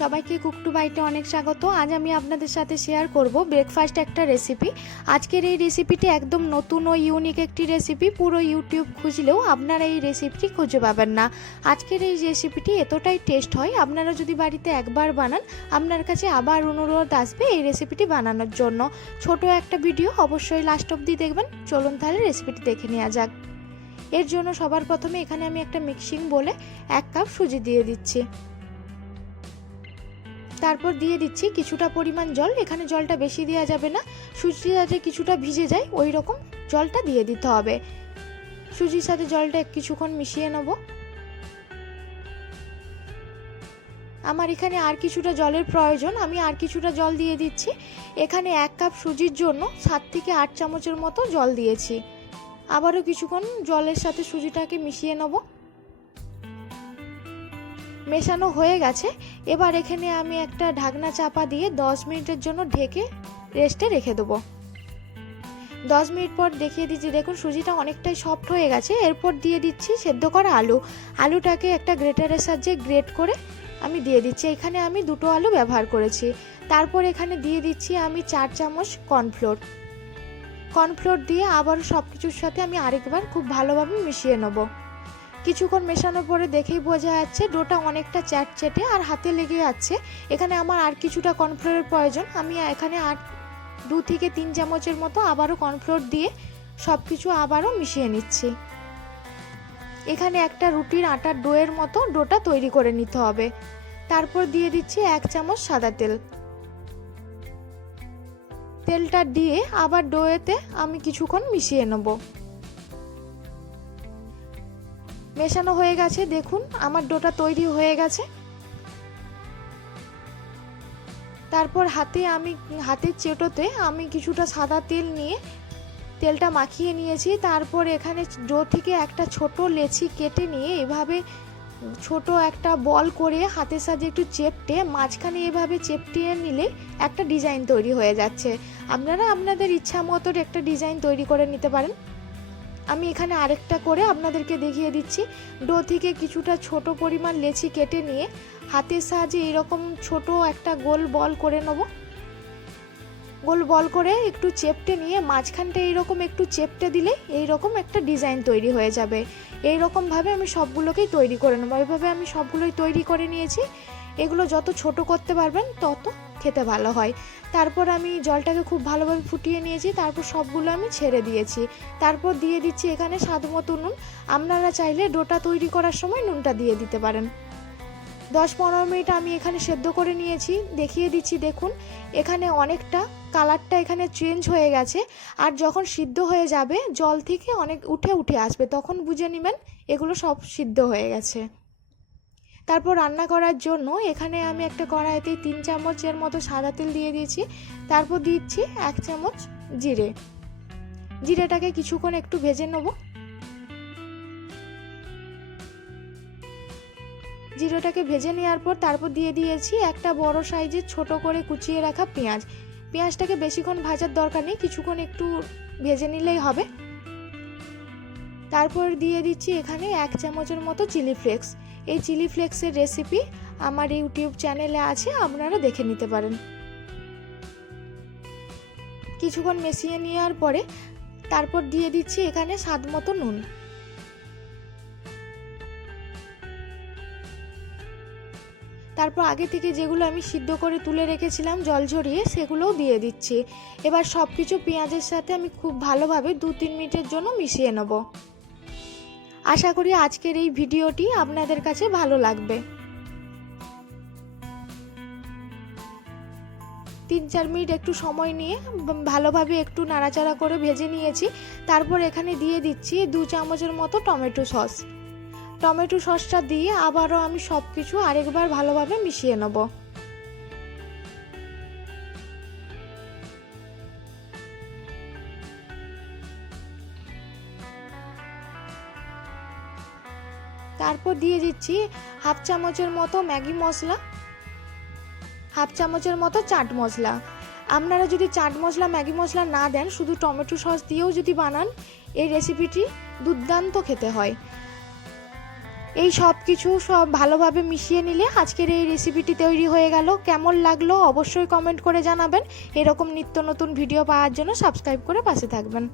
সবাইকে cook two বাইটে অনেক স্বাগত। আজ আমি আপনাদের সাথে শেয়ার করব ব্রেকফাস্ট একটা রেসিপি। আজকের এই রেসিপিটি একদম নতুন ও ইউনিক একটি রেসিপি। পুরো ইউটিউব খুঁজলেও আপনারা এই রেসিপিটি খুঁজে পাবেন না। আজকের এই রেসিপিটি এতটাই টেস্ট হয়, আপনারা যদি বাড়িতে একবার বানান আপনার কাছে আবার অনুরোধ আসবে এই রেসিপিটি বানানোর জন্য। ছোট একটা ভিডিও, অবশ্যই লাস্ট অবধি দেখবেন। চলুন তাহলে রেসিপিটি দেখে নেওয়া যাক। এর জন্য সবার প্রথমে এখানে আমি একটা মিক্সিং বলে 1 কাপ সুজি দিয়ে দিচ্ছি। তারপর দিয়ে দিচ্ছি কিছুটা পরিমাণ জল। এখানে জলটা বেশি দেওয়া যাবে না, সুজি যাতে কিছুটা ভিজে যায় ওই রকম জলটা দিয়ে দিতে হবে। সুজির সাথে জলটা কিছুক্ষণ মিশিয়ে নেব। আমার এখানে আর কিছুটা জলের প্রয়োজন, আমি আর কিছুটা জল দিয়ে দিচ্ছি। এখানে 1 কাপ সুজির জন্য 7 থেকে 8 চামচের মতো জল দিয়েছি। আবারও কিছুক্ষণ জলের সাথে সুজিটাকে মিশিয়ে নেব। মেশানো হয়ে গেছে। এবার এখানে আমি একটা ঢাকনা চাপা দিয়ে 10 মিনিটের জন্য ঢেকে রেস্টে রেখে দেবো। 10 মিনিট পর দেখিয়ে দিচ্ছি, দেখুন সুজিটা অনেকটাই সফট হয়ে গেছে। এরপর দিয়ে দিচ্ছি সেদ্ধ করা আলুটাকে একটা গ্রেটারের সাহায্যে গ্রেট করে আমি দিয়ে দিচ্ছি। এখানে আমি 2টো আলু ব্যবহার করেছি। তারপর এখানে দিয়ে দিচ্ছি আমি 4 চামচ কর্নফ্লোর দিয়ে আবার সব কিছুর সাথে আমি আরেকবার খুব ভালোভাবে মিশিয়ে নেব। কিছুক্ষণ মেশানোর পরে দেখেই বোঝা যাচ্ছে ডোটা অনেকটা চ্যাটচ্যাটে আর হাতে লেগে যাচ্ছে। এখানে আমার আর কিছুটা কর্নফ্লোরের প্রয়োজন। আমি এখানে আর 2 থেকে 3 চামচের মতো আবারও কর্নফ্লোর দিয়ে সব কিছু আবারও মিশিয়ে নিচ্ছি। এখানে একটা রুটির আটার ডোয়ের মতো ডোটা তৈরি করে নিতে হবে। তারপর দিয়ে দিচ্ছি 1 চামচ সাদা তেলটা দিয়ে আবার ডোয়েতে আমি কিছুক্ষণ মিশিয়ে নেব। মেশানো হয়ে গেছে, দেখুন আমার ডোটা তৈরি হয়ে গেছে। তারপর হাতের চেটোতে আমি কিছুটা সাদা তেল নিয়ে তেলটা মাখিয়ে নিয়েছি। তারপর এখানে ডো থেকে একটা ছোট লেচি কেটে নিয়ে এভাবে ছোট একটা বল করে হাতের সাহায্যে একটু চেপটে মাঝখানে এভাবে চেপটিয়ে নিলে একটা ডিজাইন তৈরি হয়ে যাচ্ছে। আপনারা আপনাদের ইচ্ছা মতো একটা ডিজাইন তৈরি করে নিতে পারেন। আমি এখানে আরেকটা করে আপনাদেরকে দেখিয়ে দিচ্ছি। ডো থেকে কিছুটা ছোট পরিমাণ লেচি কেটে নিয়ে হাতের সাহায্যে এরকম ছোট একটা গোল বল করে নেব। গোল বল করে একটু চেপটে নিয়ে মাঝখানটা এইরকম একটু চেপটে দিলে এইরকম একটা ডিজাইন তৈরি হয়ে যাবে। এইরকমভাবে আমি সবগুলোকেই তৈরি করে নেব। এইভাবে আমি সবগুলোই তৈরি করে নিয়েছি। এগুলো যত ছোট করতে পারবেন তত খেতে ভালো হয়। তারপর আমি জলটাকে খুব ভালোভাবে ফুটিয়ে নিয়েছি। তারপর সবগুলো আমি ছেড়ে দিয়েছি। তারপর দিয়ে দিচ্ছি এখানে স্বাদ মতো নুন। আপনারা চাইলে ডোটা তৈরি করার সময় নুনটা দিয়ে দিতে পারেন। 10-15 মিনিট আমি এখানে সেদ্ধ করে নিয়েছি। দেখিয়ে দিচ্ছি, দেখুন এখানে অনেকটা কালারটা এখানে চেঞ্জ হয়ে গেছে। আর যখন সিদ্ধ হয়ে যাবে জল থেকে অনেক উঠে আসবে, তখন বুঝে নেবেন এগুলো সব সিদ্ধ হয়ে গেছে। তারপর রান্না করার জন্য এখানে আমি একটা কড়াইতে 3 চামচের মতো সাদা তেল দিয়ে দিয়েছি। তারপর দিচ্ছি 1 চামচ জিরেটাকে কিছুক্ষণ একটু ভেজে নেব। জিরেটাকে ভেজে নেওয়ার পর তারপর দিয়ে দিয়েছি একটা বড় সাইজের ছোট করে কুচিয়ে রাখা পেঁয়াজটাকে বেশিক্ষণ ভাজার দরকার নেই, কিছুক্ষণ একটু ভেজে নিলেই হবে। তারপর দিয়ে দিচ্ছি এখানে 1 চামচের মতো চিলি ফ্লেক্স। এই চিলি ফ্লেক্সের রেসিপি আমার ইউটিউব চ্যানেলে আছে, আপনারা দেখে নিতে পারেন। কিছুক্ষণ মিশিয়ে নেওয়ার পরে তারপর দিয়ে দিচ্ছি এখানে স্বাদ মতো নুন। তারপর আগে থেকে যেগুলো আমি সিদ্ধ করে তুলে রেখেছিলাম জল ঝরিয়ে সেগুলোও দিয়ে দিচ্ছি। এবার সব কিছু পেঁয়াজের সাথে আমি খুব ভালোভাবে 2-3 মিনিটের জন্য মিশিয়ে নেব। আশা করি আজকের এই ভিডিওটি আপনাদের কাছে ভালো লাগবে। 3-4 মিনিট একটু সময় নিয়ে ভালোভাবে একটু নাড়াচাড়া করে ভেজে নিয়েছি। তারপর এখানে দিয়ে দিচ্ছি 2 চামচের মতো টমেটো সসটা দিয়ে আবারও আমি সব কিছু আরেকবার ভালোভাবে মিশিয়ে নেব। তারপর দিয়ে দিচ্ছি 1/2 চামচের মতো ম্যাগি মশলা, 1/2 চামচের মতো চাট মশলা। আপনারা যদি চাট মশলা ম্যাগি মশলা না দেন, শুধু টমেটো সস দিয়েও যদি বানান এই রেসিপিটি দুর্দান্ত খেতে হয়। এই সব কিছু ভালোভাবে মিশিয়ে নিলে আজকের এই রেসিপিটি তৈরি হয়ে গেল। কেমন লাগলো অবশ্যই কমেন্ট করে জানাবেন। এরকম নিত্য নতুন ভিডিও পাওয়ার জন্য সাবস্ক্রাইব করে পাশে থাকবেন।